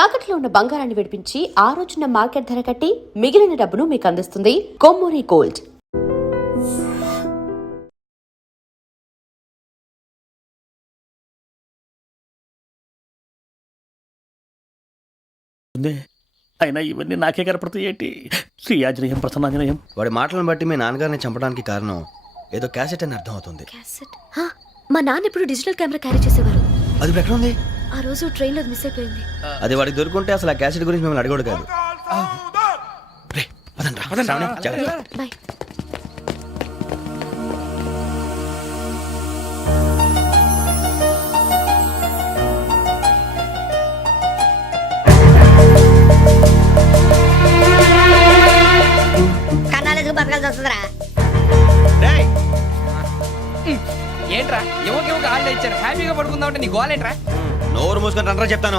తాకట్లో ఉన్న బంగారాన్ని విడిపించి ఆ రోజున మార్కెట్ ధర కట్టి మిగిలిన డబ్బును మీకు అందిస్తుంది కొమ్మూరి గోల్డ్. అయినా ఇవన్నీ నాకే కనపడతాయి ఏంటి? శ్రీ ఆంజనేయం ప్రసన్నాంజనేయం. వాడి మాటలను బట్టి మీ నాన్నగారిని చంపడానికి కారణం ఏదో క్యాసెట్ అని అర్థం అవుతుంది. క్యాసెట్? మా నాన్న ఇప్పుడు డిజిటల్ కెమెరా క్యారీ చేసేవారు. అది ఇప్పుడు ఎక్కడ ఉంది? ఆ రోజు ట్రైన్ లో మిస్ అయిపోయింది. అది వాడికి దొరుకుంటే అసలు ఆ క్యాసెట్ గురించి మిమ్మల్ని అడగడు కాదు. రే, పదండ్రా. జాగ్రత్త. బాయ్. కన్నాలకు బతకాల్సి వస్తుందిరా. రేయ్, ఏంట్రా ఎవరికి హాలిడే ఇచ్చారు, హ్యాపీగా పడుకుందామంటే నీ గోల్ ఏంట్రా? నోరు మూసుకొని రండ్రా చెప్తాను.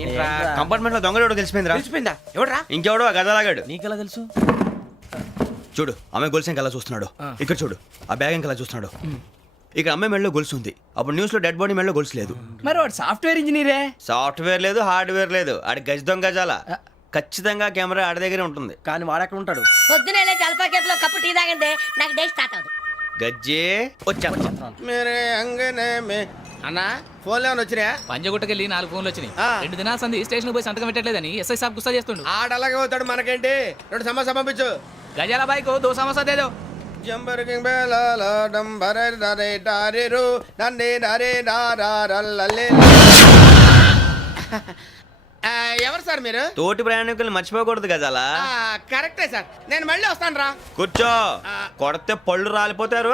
ఏంట్రా కంపార్ట్మెంట్ లో దొంగడు తెలిసిపోయిందిరా. తెలిసిపోయిందా? ఎవడ్రా? ఇంకెవడో ఆ గదలాగాడు. నీకెలా తెలుసు? చూడు, ఆమె గొలుసు ఇంకలా చూస్తున్నాడు. ఇక్కడ చూడు, ఆ బ్యాగ్ ఇంకలా చూస్తున్నాడు. ఇక్కడ అమ్మాయి మెడలో గొలుసు ఉంది. అప్పుడు న్యూస్ లో డెడ్ బాడీ మెడలో గొలుసు లేదు. మరి వాడు సాఫ్ట్వేర్ ఇంజనీరే. సాఫ్ట్వేర్ లేదు, హార్డ్వేర్ లేదు. ఆడి గజ దొంగ గజాల. ఖచ్చితంగా కెమెరా ఆడి దగ్గరే ఉంటుంది. కానీ వాడెక్కడ ఉంటాడు? పొద్దునే లేచి అల్పా కేఫ్ లో కప్పు టీ తాగిందే నాకు డే స్టార్ట్ అవుతుంది. గజ్జే వచ్చా. అన్నా ఫోన్లో ఏమైనా వచ్చినాయా? పంజగుట్టకెళ్ళి 4 ఫోన్లు వచ్చినాయి. 2 దినాల సంది స్టేషన్ పోయి సంతకం పెట్టలేదని ఎస్ఐ సాబ్ గుస్తా చేస్తుండు. ఆడలాగే పోతాడు, మనకేంటి? 2 సమస్య పంపించు. గజాల బైక్ 2 సమస్య దేదో. జంబరకింగ్ బేలాల డంబరే డరే డారిరు నన్నే డరే డారల్లలే. ఎవరు సార్ మీరు? తోటి ప్రయాణికుల్ని మర్చిపోకూడదు గజాల. కరెక్టే సార్, నేను మళ్ళీ వస్తాను రా. కూర్చో, కొడితే పళ్ళు రాలిపోతారు.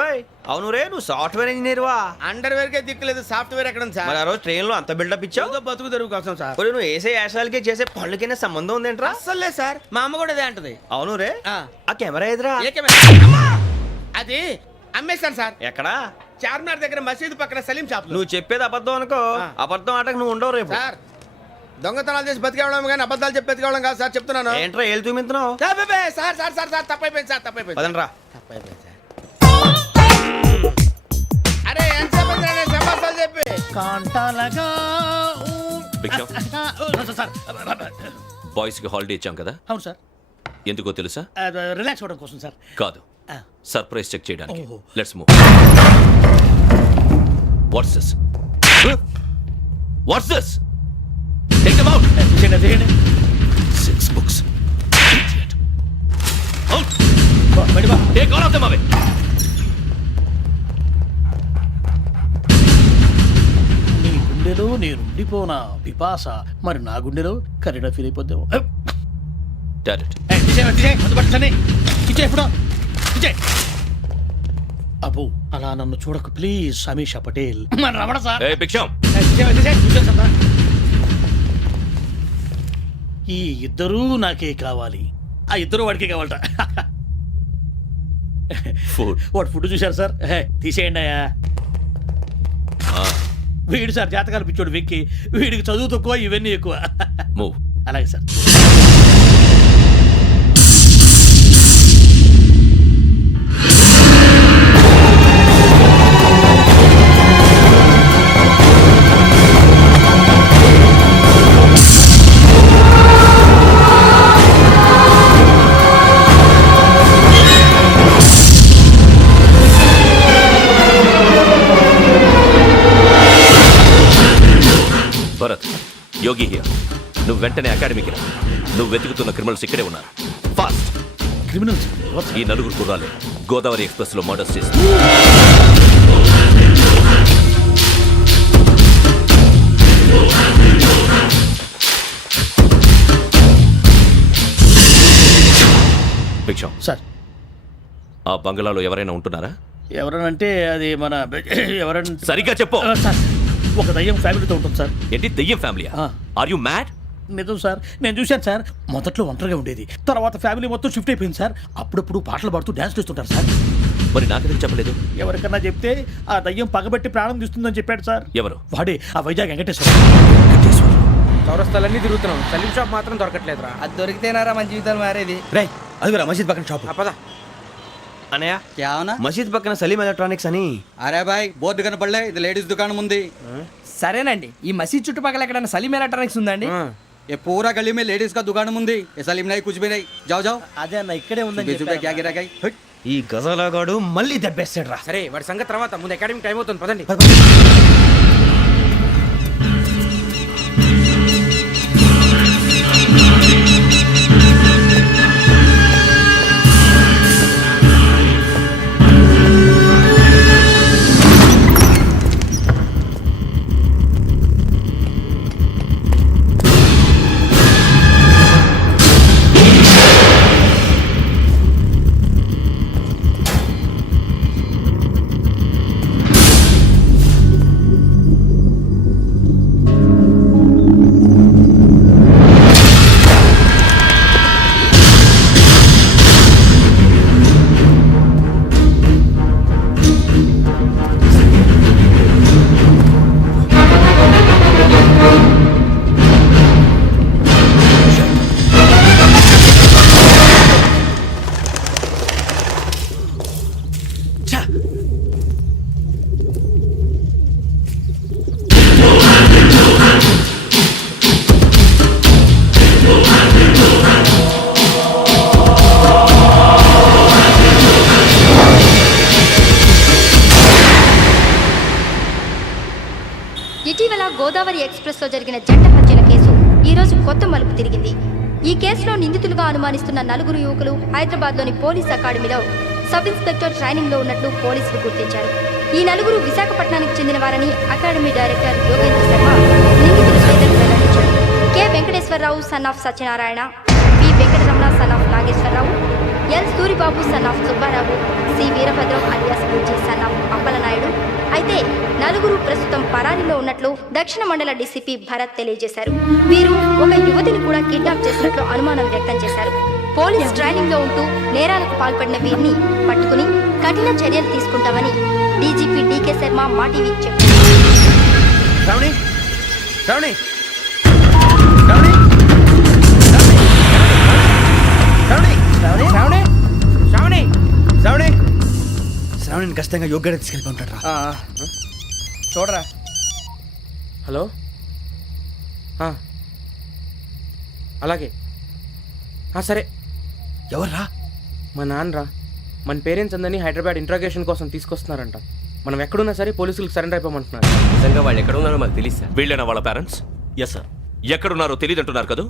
అవును రే, నువ్వు సాఫ్ట్వేర్ ఇంజనీర్ వా? అండర్వేర్ కే దిక్కులేదు, సాఫ్ట్వేర్ ఎక్కడ ఉంది సార్? మరి ఆ రోజు ట్రైన్ లో అంత బిల్డప్ ఇచ్చావు. బతుకు తెరుగు కోసం సార్. ఒరేయ్, నువ్వు వేసే యాశాలకి చేసే పళ్ళకైనా సంబంధం ఉందేంట్రా? అస్సలు లేదు సార్, మా అమ్మ కూడా అదే అంటది. అవును రే, ఆ కెమెరా ఎదురా? ఏ కెమెరా? అమ్మా! అది అమ్మేశాను సార్. ఎక్కడా? చార్మినార్ దగ్గర మసీదు పక్కన సలీం షాప్. నువ్వు చెప్పేది అబద్ధం అనుకో. అబద్ధం ఆటకు నువ్వు ఉండవు రేపు. సార్, దొంగతనాలు చేసి బతికేవడం కానీ అబద్ధాలు చెప్పి బతికేవడం కాదు సార్, చెప్తున్నాను. ఏంట్రా ఏళ్ళు చూపించున్నావు? సార్ సార్ సార్ సార్ తప్పైపోయింది సార్, తప్పైపోయింది. పదండ్రా. తప్పైపోయింది సార్. అరే ఎంతసేపు సమాసాలు చెప్పి కాంటాలగా సార్. బాయ్స్ కి హాలిడే ఇచ్చాం కదా? అవును సార్. ఎందుకో తెలుసా? రిలాక్స్ అవ్వడం కోసం సార్. కాదు, సర్ప్రైజ్ చెక్ చేయడానికి. ఓహో. Let's move. What's this? What's this? Take them out. 6 books. Idiot. Out. Take all of them away. నీ గుండెలో నేనుండిపోనా పిపాస, మరి నా గుండెలో కరీడా ఫీల్ అయిపోద్దాము. Direct. అబ్బో, అలా నన్ను చూడకు please. Sameesha Patel. Ramana sir. Hey, Big Sham. ఈ ఇద్దరూ నాకే కావాలి. ఆ ఇద్దరు వాడికే కావాలట. Food. వాడు ఫుడ్ చూశారు సార్. తీసేయండి అయ్యా. వీడు సార్ జాతకాలు పిచ్చోడు వెక్కి. వీడికి చదువు తక్కువ, ఇవన్నీ ఎక్కువ. Move. అలాగే సార్. Bharat, Yogi here. నువ్వు వెంటనే అకాడమీకి రా. నువ్వు వెతుకుతున్న క్రిమినల్స్ ఇక్కడే ఉన్నారు. ఫాస్ట్. క్రిమినల్స్? ఈ 4 కుర్రాలే గోదావరి ఎక్స్ప్రెస్ లో మర్డర్స్ చేసి. భిక్షం సార్, ఆ బంగ్లాలో ఎవరైనా ఉంటున్నారా? ఎవరనంటే అది మన ఎవరంటే సరిగ్గా చెప్పు. సార్, ఒక దయ్యం ఫ్యామిలీతో ఉంటుంది సార్. ఏంటి దెయ్యం ఫ్యామిలీ? Are you mad? నిజం సార్, నేను చూశాను సార్. మొదట్లో ఒంటరిగా ఉండేది, తర్వాత ఫ్యామిలీ మొత్తం షిఫ్ట్ అయిపోయింది సార్. అప్పుడప్పుడు పాటలు పాడుతూ డాన్స్ చేస్తుంటారు సార్. మరి నాకెందుకు చెప్పలేదు? ఎవరికన్నా చెప్తే ఆ దయ్యం పగబెట్టి ప్రాణం తీస్తుందని చెప్పాడు సార్. ఎవరు? వాడే, ఆ వైజాగ్ వెంకటేశ్వర. చౌరస్తాలన్నీ తిరుగుతున్నాం, సలీం షాప్ మాత్రం దొరకట్లేదురా. అది దొరికితేనారా మన జీవితాలు మారేది. రే, అదిగురా మసీద్ పక్కన షాప్. పద. అనయ్య, क्या होना? మసీద్ పక్కన సలీం ఎలక్ట్రానిక్స్ అని. అరే బాయ్, బోర్డు కనపడలే, ఇది లేడీస్ దుకాణం ఉంది. సరేనండి, ఈ మసీద్ చుట్టుపక్కల ఎక్కడైనా సలీం ఎలక్ట్రానిక్స్ ఉందండి? ये पूरा गली में लेडीज का दुकान मुंदी ऐसा लिम नहीं कुछ भी नहीं जाओ जाओ అదే అన్న ఇక్కడే ఉందని बीस रुपए क्या गिरा गई ఈ గజాలగాడు మళ్ళీ దెబ్బేస్తాడు రా. సరే వాడి సంగతి తర్వాత ముందు అకాడమిక్ టైం అవుతుంది పదండి. ఇటీవల గోదావరి ఎక్స్ప్రెస్ లో జరిగిన జంట హత్యల కేసు ఈ రోజు కొత్త మలుపు తిరిగింది. ఈ కేసులో నిందితులుగా అనుమానిస్తున్న 4 యువకులు హైదరాబాద్లోని పోలీస్ అకాడమీలో సబ్ ఇన్స్పెక్టర్ ట్రైనింగ్ లో ఉన్నట్లు పోలీసులు గుర్తించారు. ఈ 4 విశాఖపట్నానికి చెందిన వారని అకాడమీ డైరెక్టర్ యోగేంద్ర శర్మ నిందితుల పేర్లను వెల్లడించారు. K Venkateswararao son of Satyanarayana, P Venkataramana son of Nageswararao, L Suribabu son of Subbarao, C Veerabhadram alias Bujji son of Appalanaidu. అయితే 4 ప్రస్తుతం పరారీలో ఉన్నట్లు దక్షిణ మండల డీసీపీ భరత్ తెలియజేశారు. వీరు ఒక యువతిని కూడా కిడ్నాప్ చేసినట్లు అనుమానం వ్యక్తం చేశారు. పోలీస్ ట్రైనింగ్ లో ఉంటూ నేరాలకు పాల్పడిన వీరిని పట్టుకుని కఠిన చర్యలు తీసుకుంటామని డీజీపీ డీకే శర్మ మా టీవీకి చెప్పారు. శ్రావణి శ్రావణి శ్రావణి శ్రావణి శ్రావణి శ్రావణి శ్రావణి శ్రావణిని ఖచ్చితంగా యోగ్యత తీసుకెళ్ళి ఉంటాడు రా. చూడరా. హలో అలాగే సరే. ఎవర్రా? మా నాన్నరా. మన పేరెంట్స్ అందరినీ హైదరాబాద్ ఇంట్రాగేషన్ కోసం తీసుకొస్తున్నారంట. మనం ఎక్కడున్నా సరే పోలీసులకు సరెండర్ అయిపోమంటున్నారు. నిజంగా వాళ్ళు ఎక్కడ ఉన్నారో మాకు తెలియదు సార్. వీళ్ళైనా వాళ్ళ పేరెంట్స్? Yes sir. ఎక్కడున్నారో తెలియదంటున్నారు కదా.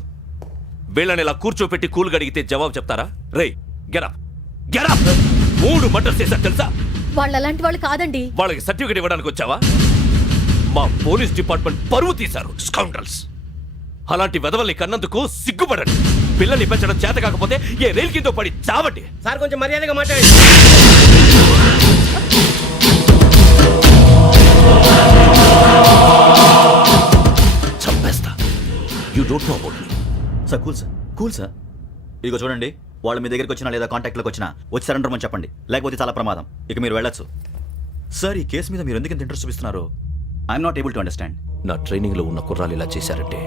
వీళ్ళని ఇలా కూర్చోపెట్టి కూల్ గడిగితే జవాబు చెప్తారా? రేయ్ గెటప్ గెటప్. 3 మర్డర్స్ చేశారు తెలుసా? వాళ్ళు అలాంటి వాళ్ళు కాదండి. వాళ్ళకి సర్టిఫికేట్ ఇవ్వడానికి వచ్చావా? మా పోలీస్ డిపార్ట్మెంట్ పరువు తీశారు స్కౌండ్రల్స్. అలాంటి వెధవల్ని కన్నందుకు సిగ్గుపడండి. పిల్లల్ని పెంచడం చేత కాకపోతే ఏ రైలు కింద పడి చావండి. సార్ కొంచెం మర్యాదగా మాట్లాడండి. చంపేస్తా. You don't know about me. Sir cool sir. ఇదిగో చూడండి, వాళ్ళు మీ దగ్గరికి వచ్చినా లేదా కాంటాక్ట్లోకి వచ్చినా వచ్చి సరెండర్ అని చెప్పండి, లేకపోతే చాలా ప్రమాదం. ఇక మీరు వెళ్ళొచ్చు. సార్, ఈ కేసు మీద మీరు ఎందుకు ఇంత ఇంట్రెస్ట్ చూపిస్తున్నారు? I'm not able to understand. నా ట్రైనింగ్ లో ఉన్న కుర్రాలు ఇలా చేశారంటే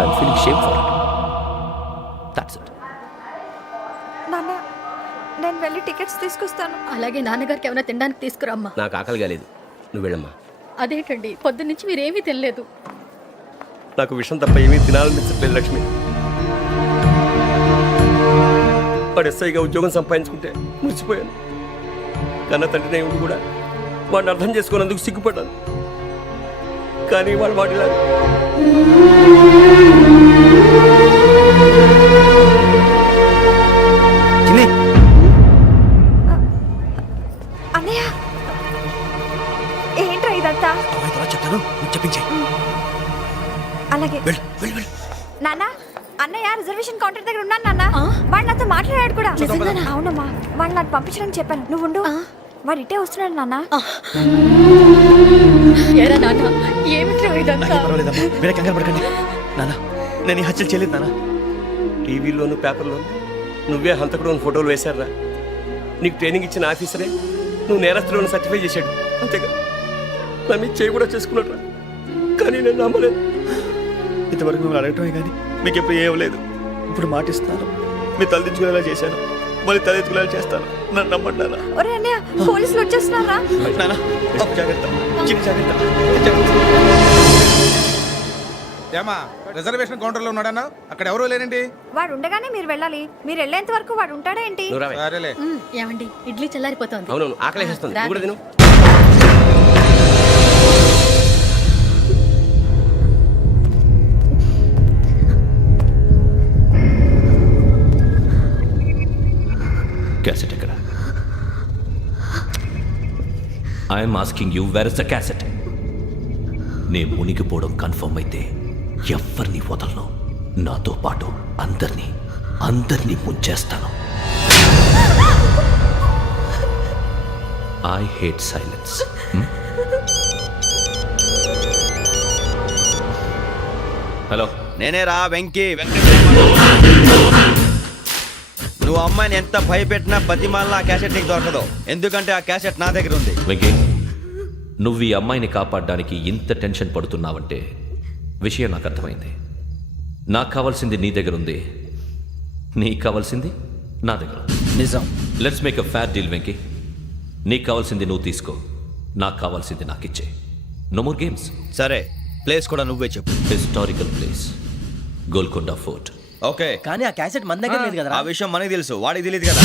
I'm feeling shame for it. That's it. నాన్న, నేను వెళ్ళి టికెట్స్ తీసుకొస్తాను. అలాగే నాన్నగారికి ఏమైనా తినడానికి తీసుకురామ్మా. నాకు ఆకలి కాలేదు, నువ్వు వెళ్ళమ్మా. అదేంటండి, పొద్దున్నుంచి మీరేమీ తినలేదు. నాకు విషయం తప్ప ఏమీ తినాలనిపించట్లేదు లక్ష్మి. వాడు ఎస్ఐగా ఉద్యోగం సంపాదించుకుంటే మురిసిపోయాను. కన్న తండ్రినే ఉండి కూడా వాడిని అర్థం చేసుకున్నందుకు సిగ్గుపడ్డాను. కానీ వాడు వాడిలా అన్నయ్య, ఏంట్రా ఇదంతా? చెప్తాను, చెప్పించే. అలాగే. నాన్న, అన్నయ్య రిజర్వేషన్ కౌంటర్ దగ్గర ఉన్నాను నాన్న. వాడు నాతో మాట్లాడాడు కూడా. అవునమ్మా, వాడు నాకు పంపించడానికి చెప్పాను. నువ్వు ఉండు. వాడు ఇటే వస్తున్నాడు నాన్న. ఏరా నాన్న, ఏమిట్రా ఇదంతా? పర్వాలేదమ్మా, మీరే కంగారు పడకండి. నాన్న, నేను ఈ హత్యలు చేయలేదు నాన్న. టీవీలోను పేపర్లోను నువ్వే హంతకుడు ఫోటోలు వేశారా? నీకు ట్రైనింగ్ ఇచ్చిన ఆఫీసరే నువ్వు నేరస్తులను సర్టిఫై చేశాడు. అంతేగా, నా మీద చేయి కూడా చేసుకున్నట్రా. కానీ నేను నమ్మలేదు. ఇంతవరకు మిమ్మల్ని అడగటమే కానీ మీకు ఎప్పుడు ఏమలేదు. ఇప్పుడు మాటిస్తాను, మీ తలదించుకునేలా చేశాను, మళ్ళీ తలెత్తుకునేలా చేస్తాను. నన్ను నమ్మండి నాన్న. ఒరే అన్నయ్య, పోలీసులు వచ్చేస్తున్నారా? నాన్న, జాగ్రత్త, చిన్న జాగ్రత్త. ఏమా రిజర్వేషన్ కౌంటర్ లో ఉన్నాడన్నా అక్కడ ఎవరూ లేనండి. వాడు ఉండగానే మీరు వెళ్ళాలి. మీరు వెళ్ళేంత వరకు వాడు ఉంటాడా ఏంటి? నువ్వు రావే. సరేలే. ఏమండి ఇడ్లీ చల్లారిపోతుంది. అవునవును ఆకలేసేస్తుంది నువ్వు కూడా తిను. క్యాసెట్ ఎక్కడ? I'm asking you where is the cassette? నే మునిగిపోవడం కన్ఫర్మ్ అయితే ఎవరిని వదలను. నాతో పాటు అందరినీ ముంచేస్తాను. I hate silence. హలో, నేనే రా వెంకీ. నువ్వు అమ్మాయిని ఎంత భయపెట్టినా బతిమాలినా ఆ క్యాసెట్ నీకు దొరకదు. ఎందుకంటే ఆ క్యాసెట్ నా దగ్గర ఉంది. వెంకీ, నువ్వు ఈ అమ్మాయిని కాపాడడానికి ఇంత టెన్షన్ పడుతున్నావంటే విషయం నాకు అర్థమైంది. నాకు కావాల్సింది నీ దగ్గర ఉంది, నీకు కావాల్సింది నా దగ్గర ఉంది. నిజం. Let's make a fair deal Venky. నీకు కావాల్సింది నువ్వు తీసుకో, నాకు కావాల్సింది నాకు ఇచ్చే. No more games. సరే, ప్లేస్ కూడా నువ్వే చెప్పు. Historical place, Golconda fort. Okay, కానీ ఆ క్యాసెట్ మన దగ్గర లేదు కదా. ఆ విషయం మనకి తెలుసు, వాడికి తెలియదు కదా.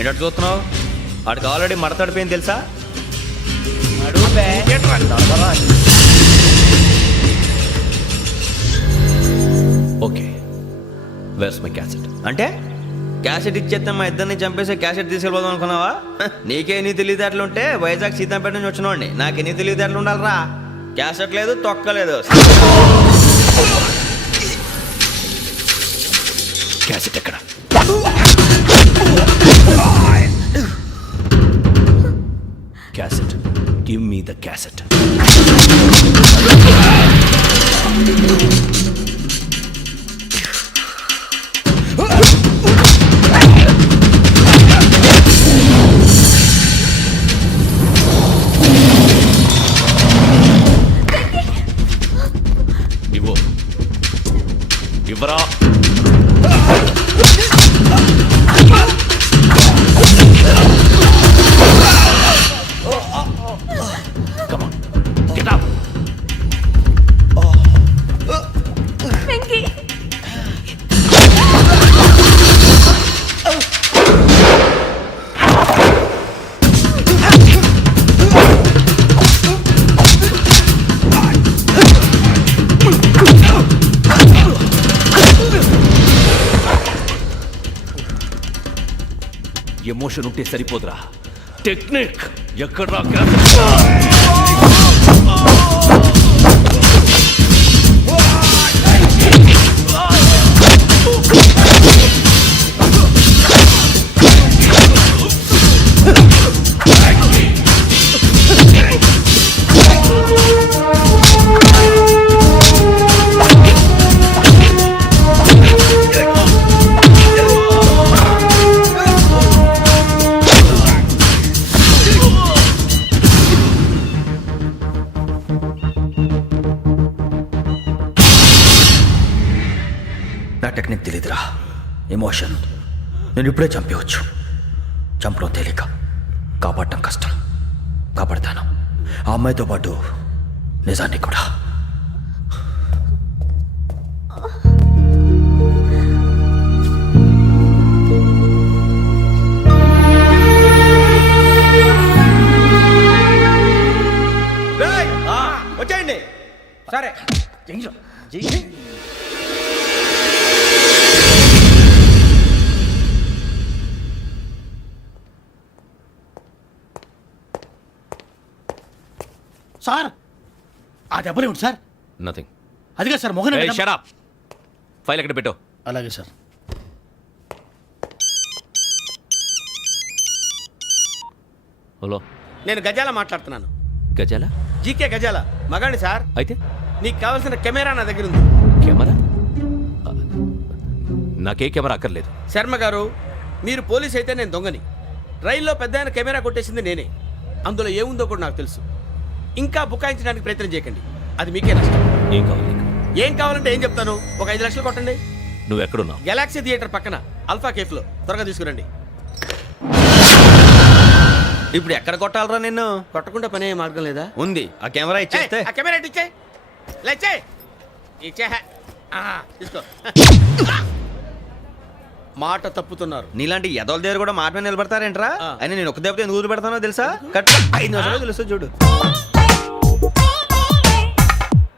ఏంటో చూస్తున్నావు? వాడికి ఆల్రెడీ మడతడిపోయింది తెలుసా? Okay, where's my cassette? అంటే క్యాసెట్ ఇచ్చేస్తే మా ఇద్దరిని చంపేసి క్యాసెట్ తీసుకెళ్ళిపోదాం అనుకున్నావా? నీకే ఎన్ని తెలివితేటలు ఉంటే వైజాగ్ సీతంపేట నుంచి వచ్చినవాడిని. నాకు ఎన్ని తెలివితేటలు ఉండాలిరా? క్యాసెట్ లేదు, తొక్కలేదు. క్యాసెట్ ఎక్కడ? Cassette, give me the cassette. ఇవ్వు, ఇవ్వరా. Come on, get up. Emotion ఉంటే సరిపోదురా, టెక్నిక్ ఎక్కడ్రా? టెక్నిక్ తెలీదురా, ఎమోషన్. నేను ఇప్పుడే చంపేవచ్చు. చంపడం తేలిక, కాపాడటం కష్టం. కాపాడతాను ఆ అమ్మాయితో పాటు నిజాన్ని కూడా. వచ్చేయండి. సరే సార్, ఆ దెబ్బలేమిటి సార్? నథింగ్. అదిగా సార్ మొహన్ షట్ అప్. ఫైల్ ఎక్కడ పెట్టు. అలాగే సార్. హలో, నేను గజాల మాట్లాడుతున్నాను. గజాల? జీకే గజాల మగాండి సార్. అయితే నీకు కావాల్సిన కెమెరా నా దగ్గర ఉంది. కెమెరా? నాకే కెమెరా అక్కర్లేదు. శర్మ గారు, మీరు పోలీస్ అయితే నేను దొంగని. రైల్లో పెద్ద ఆయన కెమెరా కొట్టేసింది నేనే. అందులో ఏముందో కూడా నాకు తెలుసు. ఇంకా బుకాయించడానికి ప్రయత్నం చేయకండి, అది మీకే నష్టం. ఏం కావాలి నీకు? ఏం కావాలంటే ఏం చెప్తాను. ఒక 5 లక్షలు కొట్టండి. నువ్వు ఎక్కడున్నావు? గెలాక్సీ థియేటర్ పక్కన అల్ఫా కేఫ్లో. త్వరగా తీసుకురండి. ఇప్పుడు ఎక్కడ కొట్టాలరా నిన్ను? కొట్టకుండా పనే మార్గం లేదా? ఉంది, ఆ కెమెరా ఇచ్చేస్తే. ఆ కెమెరా ఇచ్చే లేచే ఇచ్చే. తీసుకో. మాట తప్పుతున్నారు. నీలాంటి ఎదల దగ్గర కూడా మాట మీద నిలబడతారేంట్రా? అయినా నేను ఒక దెబ్బతో ఎందుకు పెడతానో తెలుసా? కట్ 5 నిమిషాలు తెలుసు చూడు.